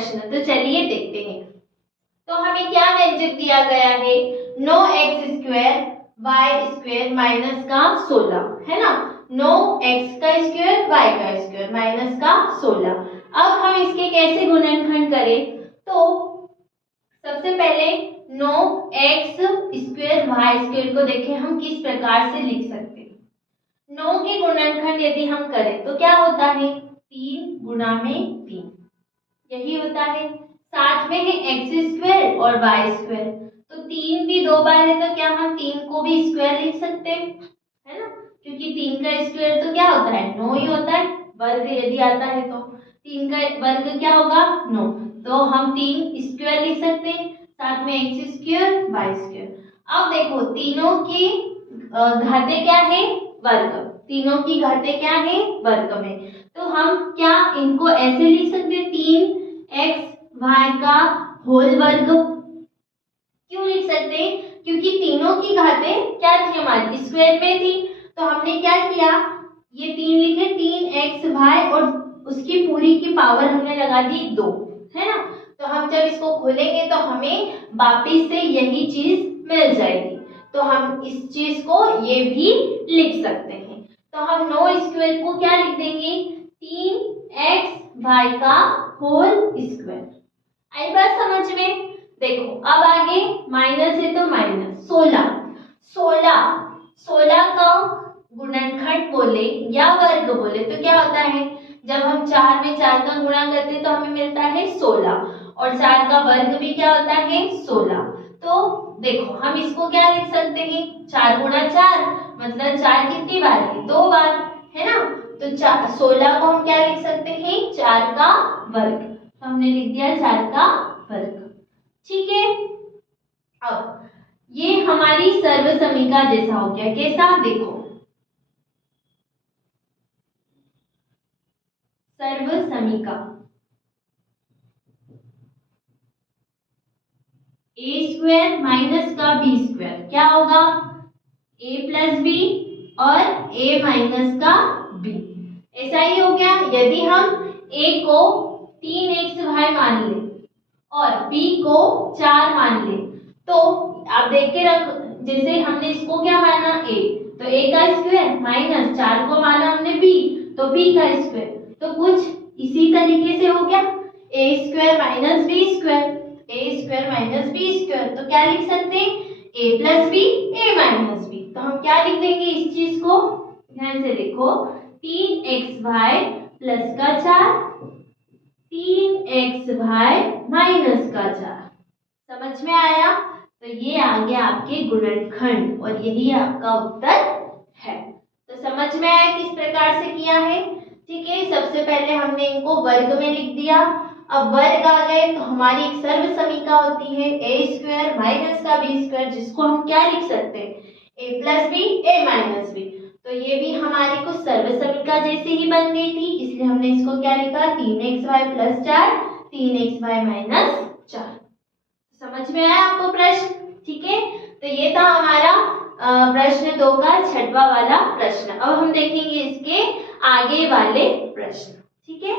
प्रश्न। तो चलिए देखते हैं। तो हमें क्या व्यंजक दिया गया है, 9x² y² माइनस का 16, है ना। 9x² y² माइनस का 16। अब हम इसके कैसे गुणनखंड करें, तो सबसे पहले 9x² y² को देखें हम किस प्रकार से लिख सकते हैं। 9 के गुणनखंड यदि हम करें तो क्या होता है, 3 गुणा में 3, यही होता है। साथ में है x² और y², तो 3 भी 2 बार है तो क्या हम 3 को भी स्क्वायर लिख सकते हैं, है ना, क्योंकि 3 का स्क्वायर तो क्या होता है, 9 ही होता है। वर्ग यदि आता है तो 3 का वर्ग क्या होगा, 9, तो हम 3 स्क्वायर लिख सकते हैं, साथ में x² y²। अब देखो तीनों की घातें क्या है, वर्ग, तीनों की घातें क्या है, वर्ग में। तो हम क्या इनको ऐसे लिख सकते हैं, 3x y का होल वर्ग। क्यों लिख सकते हैं, क्योंकि तीनों की घातें क्या थी, हमारी स्क्वायर में थी। तो हमने क्या किया, ये 3 लिखे, 3xy और उसकी पूरी की पावर हमने लगा दी 2, है ना। तो हम जब इसको खोलेंगे तो हमें वापिस से यही चीज मिल जाएगी। तो हम इस चीज को ये भी लिख सकते हैं। तो हम 9² को क्या लिख देंगे, 3xy का होल स्क्वायर। आई बात समझ में। देखो अब आगे माइनस है तो माइनस 16 का गुणनखंड बोले या वर्ग बोले तो क्या होता है, जब हम 4 में 4 का गुणा करते हैं तो हमें मिलता है 16, और 4 का वर्ग भी क्या होता है, 16। तो देखो हम इसको क्या लिख सकते हैं, 4 गुणा 4 मतलब 4 कितनी बार है, 2 बार, है ना। तो 16 को हम क्या लिख सकते हैं, 4 का वर्ग। तो हमने लिख दिया 4 का वर्ग, ठीक है। अब ये हमारी सर्वसमीका जैसा हो गया, कैसा, देखो सर्वसमीका a² माइनस का b² क्या होगा, a प्लस b और a माइनस का b, ऐसा ही हो गया। यदि हम a को 3xy मान ले और b को 4 मान ले, तो आप देख के रख, जैसे हमने इसको क्या माना, a, तो a का स्क्वायर माइनस 4 को माना हमने b, तो b का स्क्वायर। तो कुछ इसी तरीके से हो गया, a² minus b², a² minus b²। तो क्या लिख सकते हैं, a plus b, a minus b। तो हम क्या लिख देंगे इस चीज को, ध्यान से देखो, 3xy प्लस का 4, 3xy माइनस का 4। समझ में आया। तो ये आ गया आपके गुणनखंड और यही आपका उत्तर है। तो समझ में आया किस प्रकार से किया है, ठीक है। सबसे पहले हमने इनको वर्ग में लिख दिया। अब वर्ग आ गए तो हमारी एक सर्वसमीका होती है a² माइनस का b², जिसको हम क्या लिख सकते हैं, a plus b, a minus b। तो ये भी हमारी कुछ सर्वसमीका जैसे ही बन गई थी, इसलिए हमने इसको क्या लिखा, 3xy प्लस 4, 3xy माइनस 4। समझ में आया आपको प्रश्न, ठीक है। तो ये था हमारा प्रश्न 2 का 6वां वाला प्रश्न। अब हम देखेंगे इसके आगे वाले प्रश्न, ठीक है।